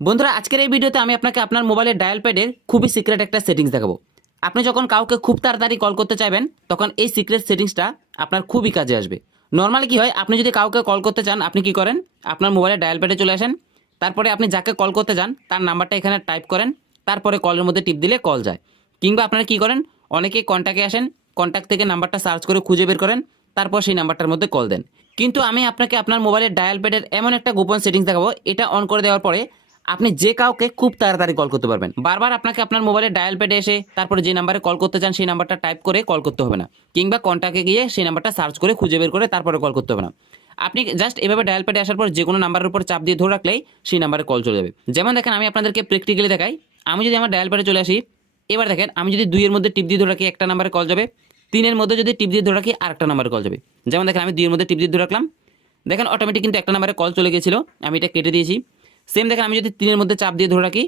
বন্ধুরা, আজকের এই ভিডিওতে আমি আপনাকে আপনার মোবাইলের ডায়াল প্যাডের খুবই সিক্রেট একটা সেটিংস দেখাবো। আপনি যখন কাউকে খুব তাড়াতাড়ি কল করতে চাইবেন, তখন এই সিক্রেট সেটিংসটা আপনার খুবই কাজে আসবে। নর্মালি কি হয়, আপনি যদি কাউকে কল করতে চান, আপনি কি করেন? আপনার মোবাইলের ডায়াল প্যাডে চলে আসেন। তারপরে আপনি যাকে কল করতে চান তার নাম্বারটা এখানে টাইপ করেন। তারপরে কলের মধ্যে টিপ দিলে কল যায়। কিংবা আপনারা কি করেন? অনেকেই কন্ট্যাক্টে আসেন কন্ট্যাক্ট থেকে নাম্বারটা সার্চ করে খুঁজে বের করেন, তারপর সেই নাম্বারটার মধ্যে কল দেন। কিন্তু আমি আপনাকে আপনার মোবাইলের ডায়াল প্যাডের এমন একটা গোপন সেটিংস দেখাবো, এটা অন করে দেওয়ার পরে আপনি যে কাউকে খুব তাড়াতাড়ি কল করতে পারবেন। বারবার আপনাকে আপনার মোবাইলে ডায়াল প্যাডে এসে তারপরে যে নাম্বারে কল করতে চান, সেই নাম্বারটা টাইপ করে কল করতে হবে না। কিংবা কন্ট্যাক্টে গিয়ে সেই নাম্বারটা সার্চ করে খুঁজে বের করে তারপরে কল করতে হবে না। আপনি জাস্ট এভাবে ডায়াল প্যাডে আসার পর যে কোনো নাম্বারের উপর চাপ দিয়ে ধরে রাখলেই সেই নাম্বারে কল চলে যাবে। যেমন দেখেন, আমি আপনাদেরকে প্র্যাকটিক্যালি দেখাই। আমি যদি আমার ডায়াল প্যাডে চলে আসি, এবার দেখেন, আমি যদি দুইয়ের মধ্যে টিপ দিয়ে ধরে রাখি, একটা নাম্বারে কল যাবে। তিনের মধ্যে যদি টিপ দিয়ে ধরে রাখি, আরেকটা নাম্বারে কল যাবে। যেমন দেখেন, আমি দুইয়ের মধ্যে টিপ দিয়ে ধরে রাখলাম। দেখেন অটোমেটিক কিন্তু একটা নাম্বারে কল চলে গেছিল আমি এটা কেটে দিয়েছি। সেম দেখেন, আমি যদি তিনের মধ্যে চাপ দিয়ে ধরে রাখি,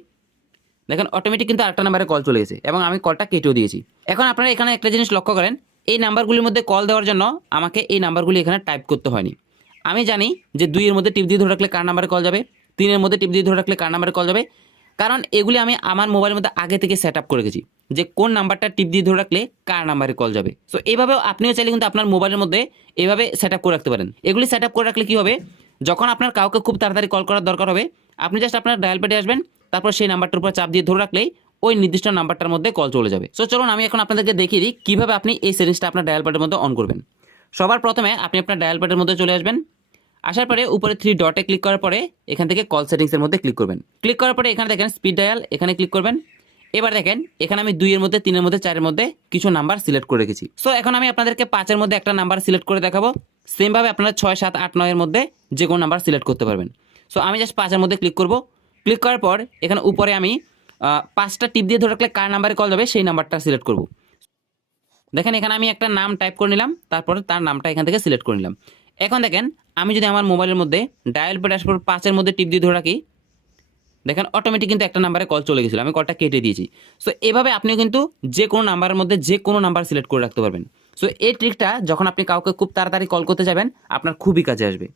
দেখেন অটোমেটিক কিন্তু আরেকটা নাম্বারে কল চলে গেছে এবং আমি কলটা কেটেও দিয়েছি। এখন আপনারা এখানে একটা জিনিস লক্ষ্য করেন, এই নাম্বারগুলির মধ্যে কল দেওয়ার জন্য আমাকে এই নাম্বারগুলি এখানে টাইপ করতে হয়নি। আমি জানি যে দুইয়ের মধ্যে টিপ দিয়ে ধরে রাখলে কার নাম্বারে কল যাবে তিনের মধ্যে টিপ দিয়ে ধরে রাখলে কার নাম্বারে কল যাবে, কারণ এগুলি আমি আমার মোবাইলের মধ্যে আগে থেকে সেট আপ করে রেখেছি যে কোন নাম্বারটা টিপ দিয়ে ধরে রাখলে কার নাম্বারে কল যাবে। সো এইভাবেও আপনিও চাইলে কিন্তু আপনার মোবাইলের মধ্যে এভাবে সেট আপ করে রাখতে পারেন। এগুলি সেট আপ করে রাখলে কী হবে, যখন আপনার কাউকে খুব তাড়াতাড়ি কল করার দরকার হবে আপনি জাস্ট আপনার ডায়াল প্যাডে আসবেন, তারপর সেই নাম্বারটার উপর চাপ দিয়ে ধরে রাখলেই ওই নির্দিষ্ট নাম্বারটার মধ্যে কল চলে যাবে। সো চলুন আমি এখন আপনাদেরকে দেখিয়ে দিই কীভাবে আপনি এই সেটিংসটা আপনার ডায়াল প্যাডের মধ্যে অন করবেন। সবার প্রথমে আপনি আপনার ডায়াল প্যাডের মধ্যে চলে আসবেন। আসার পরে উপরে থ্রি ডটে ক্লিক করার পরে এখান থেকে কল সেটিংসের মধ্যে ক্লিক করবেন। ক্লিক করার পরে এখানে দেখেন স্পিড ডায়াল এখানে ক্লিক করবেন। এবার দেখেন, এখানে আমি দুইয়ের মধ্যে, তিনের মধ্যে, চারের মধ্যে কিছু নাম্বার সিলেক্ট করে রেখেছি। সো এখন আমি আপনাদেরকে পাঁচের মধ্যে একটা নাম্বার সিলেক্ট করে দেখাবো। সেমভাবে আপনারা ছয়, সাত, আট, নয়ের মধ্যে যে কোনো নাম্বার সিলেক্ট করতে পারবেন। সো আমি জাস্ট পাঁচের মধ্যে ক্লিক করব। ক্লিক করার পর, এখানে উপরে আমি পাঁচটা টিপ দিয়ে ধরে রাখলে কার নাম্বারে কল যাবে সেই নাম্বারটা সিলেক্ট করব। দেখেন, এখানে আমি একটা নাম টাইপ করে নিলাম, তারপরে তার নামটা এখান থেকে সিলেক্ট করে নিলাম। এখন দেখেন, আমি যদি আমার মোবাইলের মধ্যে ডায়াল প্যাড আসবার পাঁচের মধ্যে টিপ দিয়ে ধরে রাখি, দেখেন অটোমেটিক কিন্তু একটা নাম্বারে কল চলে গেছিল, আমি কলটা কেটে দিয়েছি। সো এভাবে আপনিও কিন্তু যে কোনো নাম্বারের মধ্যে যে কোনো নাম্বার সিলেক্ট করে রাখতে পারবেন। সো এই ট্রিকটা যখন আপনি কাউকে খুব তাড়াতাড়ি কল করতে যাবেন, আপনার খুবই কাজে আসবে।